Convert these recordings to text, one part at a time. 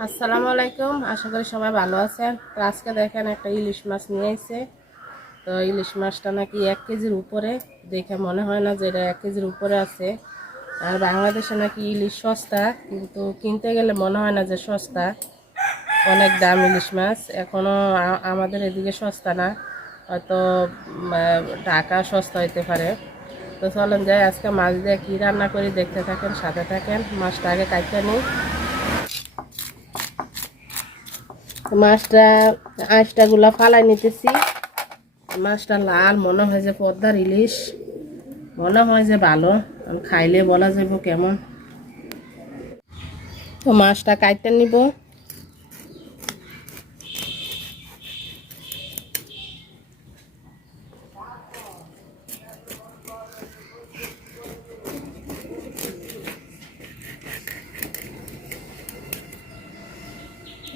আসসালামু আলাইকুম, আশা করি সবাই ভালো আছেন। তো আজকে দেখেন একটা ইলিশ মাছ নিয়ে এসে তো ইলিশ মাছটা নাকি এক কেজির উপরে, দেখে মনে হয় না যে এটা এক কেজির উপরে আছে। আর বাংলাদেশে নাকি ইলিশ সস্তা, কিন্তু কিনতে গেলে মনে হয় না যে সস্তা। অনেক দাম ইলিশ মাছ এখনও আমাদের এদিকে সস্তা না। হয়তো ঢাকা সস্তা হইতে পারে। তো চলেন যাই, আজকে মাছ দিয়ে কী রান্না করি দেখতে থাকেন, সাথে থাকেন। মাছটা আগে কাটতে নিই। মাছটা, আঁশটা গুলা ফালাই নিতেছি। মাছটা লাল, মনে হয় যে পদ্মার ইলিশ। মনে হয় যে ভালো। খাইলে বলা যাব কেমন। তো মাছটা কাটতে নিব।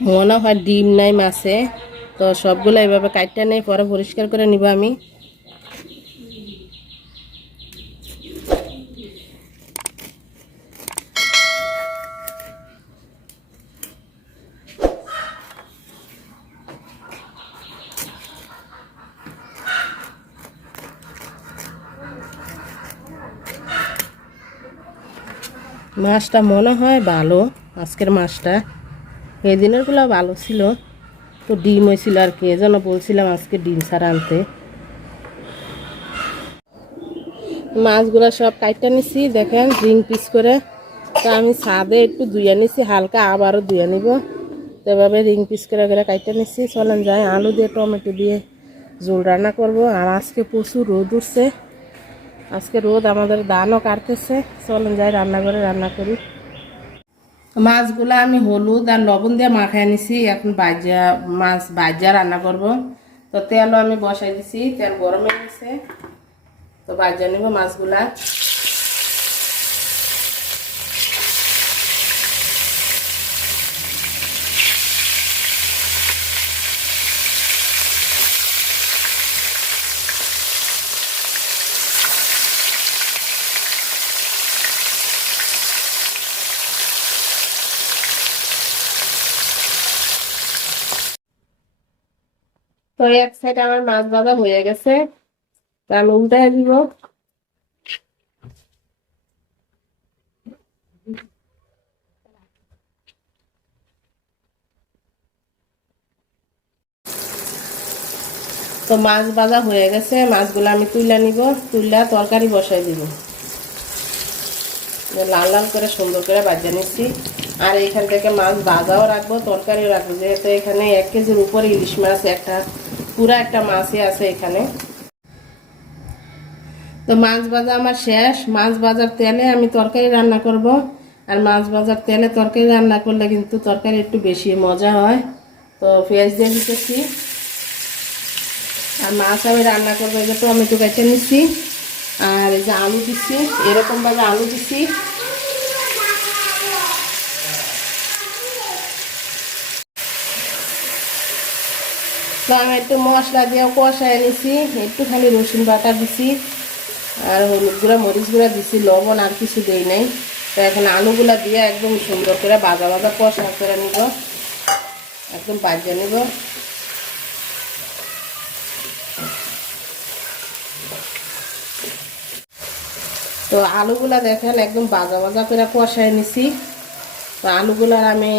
মনে হয় ডিম নাই, মাছে। তো সবগুলো এভাবে কাটতে নেই, পরে পরিষ্কার করে নিব আমি। মাছটা মনে হয় ভালো, আজকের মাছটা। এই দিনেরগুলো ভালো ছিল, তো ডিম হয়েছিল আর কি এজন্য বলছিলাম আজকে ডিম ছাড়া আনতে। মাছগুলো সব কাইটা নিছি দেখেন রিং পিস করে। তো আমি ছাদে একটু ধুয়ে নিছি হালকা আবারও ধুয়ে নিব তো এভাবে রিং পিস করে করে কাইটা নিছি চলেন যাই, আলু দিয়ে, টমেটো দিয়ে ঝোল রান্না করব। আর আজকে প্রচুর রোদ উঠছে। আজকে রোদ আমাদের দানও কাটতেছে। চলেন যাই রান্না করে রান্না করি। মাছগুলো আমি হলুদ আর লবণ দিয়ে মাখায় নিছি এখন বাজা মাছ বাজা রান্না করব। তো তেলও আমি বসাই দিছি, তেল গরম হয়ে গেছে। তো বাজা নিব মাছগুলা। তো এক সাইড আমার মাছ ভাজা হয়ে গেছে। আমি উল্টাই দিব। তো মাছ ভাজা হয়ে গেছে। মাছগুলো আমি তুইলা নিব। তুইলা তরকারি বসাই দিব। লাল লাল করে সুন্দর করে বাজা নিচ্ছি। আর এখান থেকে মাছ ভাজাও রাখব, তরকারিও রাখব। যেহেতু এখানে এক কেজির উপরে ইলিশ মাছ একটা, পুরা একটা মাছই আছে এখানে। তো মাছ ভাজা আমার শেষ। মাছ ভাজার তেলে আমি তরকারি রান্না করব। আর মাছ ভাজার তেলে তরকারি রান্না করলে কিন্তু তরকারি একটু বেশি মজা হয়। তো পেঁয়াজ দিয়ে দিতেছি। আর মাছ আমি রান্না করব যে টমেটো কেটে নিচ্ছি আর এই যে আলু দিচ্ছি এরকমভাবে আলু দিচ্ছি তো আমি একটু মশলা দিয়ে কষায় নিছি একটু খালি রসুন বাটা দিছি, আর হলুদ গুঁড়া, মরিচ গুঁড়া দিছি, লবণ আর কিছু দেই নাই। তো এখন আলুগুলা দিয়ে একদম সুন্দর করে বাজা বাজা কষা করে নিব, একদম বাজিয়ে নিব। তো আলুগুলা দেখেন একদম বাজা বাজা করে কষায় নিছি। তো আলুগুলার আমি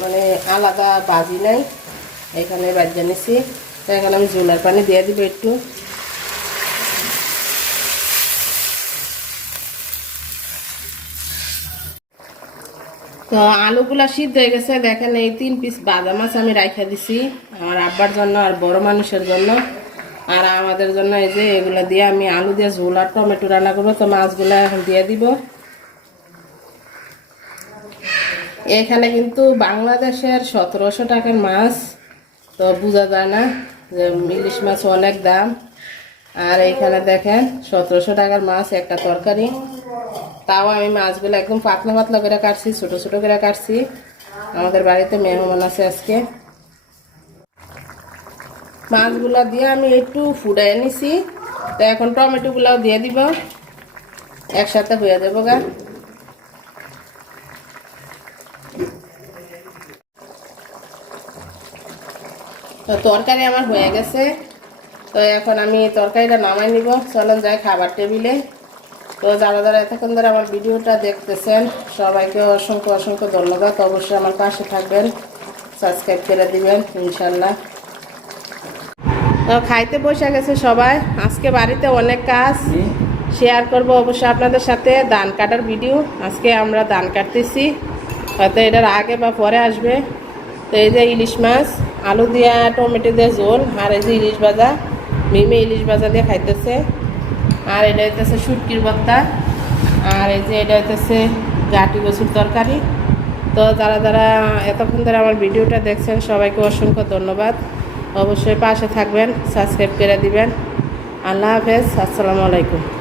মানে আলাদা বাজি নাই। এখানে বাজিয়ে নিছি। এখানে আমি জোলার পানি দিয়ে দিব একটু। তো আলুগুলা সিদ্ধ হয়ে গেছে। দেখেন এই তিন পিস বাদা মাছ আমি রাখা দিছি আমার আব্বার জন্য আর বড় মানুষের জন্য। আর আমাদের জন্য এই যে এগুলো দিয়ে আমি আলু দিয়ে ঝোল আর টমেটো রান্না করব। তো মাছগুলো এখন দিয়ে দিব। এখানে কিন্তু বাংলাদেশের সতেরোশো টাকার মাছ তো বোঝা যায় না যে ইলিশ মাছ অনেক দাম। আর এইখানে দেখেন, সতেরোশো টাকার মাছ, একটা তরকারি। তাও আমি মাছগুলো একদম পাতলা পাতলা করে কাটছি, ছোট ছোট করে কাটছি। আমাদের বাড়িতে মেহমান আছে আজকে। মাছগুলা দিয়ে আমি একটু ফুটাই নিছি। তো এখন টমেটোগুলাও দিয়ে দিব। একসাথে হয়ে যাব গা। তো তরকারি আমার হয়ে গেছে। তো এখন আমি তরকারিটা নামাই নিব। চলেন যাই খাবার টেবিলে। তো যারা যারা এতক্ষণ ধরে আমার ভিডিওটা দেখতেছেন সবাইকে অসংখ্য অসংখ্য ধন্যবাদ। অবশ্যই আমার পাশে থাকবেন সাবস্ক্রাইব করে দিবেন ইনশাল্লাহ তো খাইতে বসে গেছে সবাই। আজকে বাড়িতে অনেক কাজ। শেয়ার করব অবশ্যই আপনাদের সাথে ধান কাটার ভিডিও। আজকে আমরা ধান কাটতেছি। হয়তো এটার আগে বা পরে আসবে। তো এই যে ইলিশ মাছ। আলু দিয়া, টমেটো দিয়ে ঝোল আর এই যে ইলিশ ভাজা, মিমে ইলিশ ভাজা দিয়ে খাইতেছে। আর এটা হইতেছে শুটকির ভর্তা। আর এই যে এটা হইতেছে গাটি বসুর তরকারি। তো যারা যারা এতক্ষণ ধরে আমার ভিডিওটা দেখছেন, সবাইকে অসংখ্য ধন্যবাদ। অবশ্যই পাশে থাকবেন, সাবস্ক্রাইব করে দিবেন। আল্লাহ হাফেজ, আসসালামু আলাইকুম।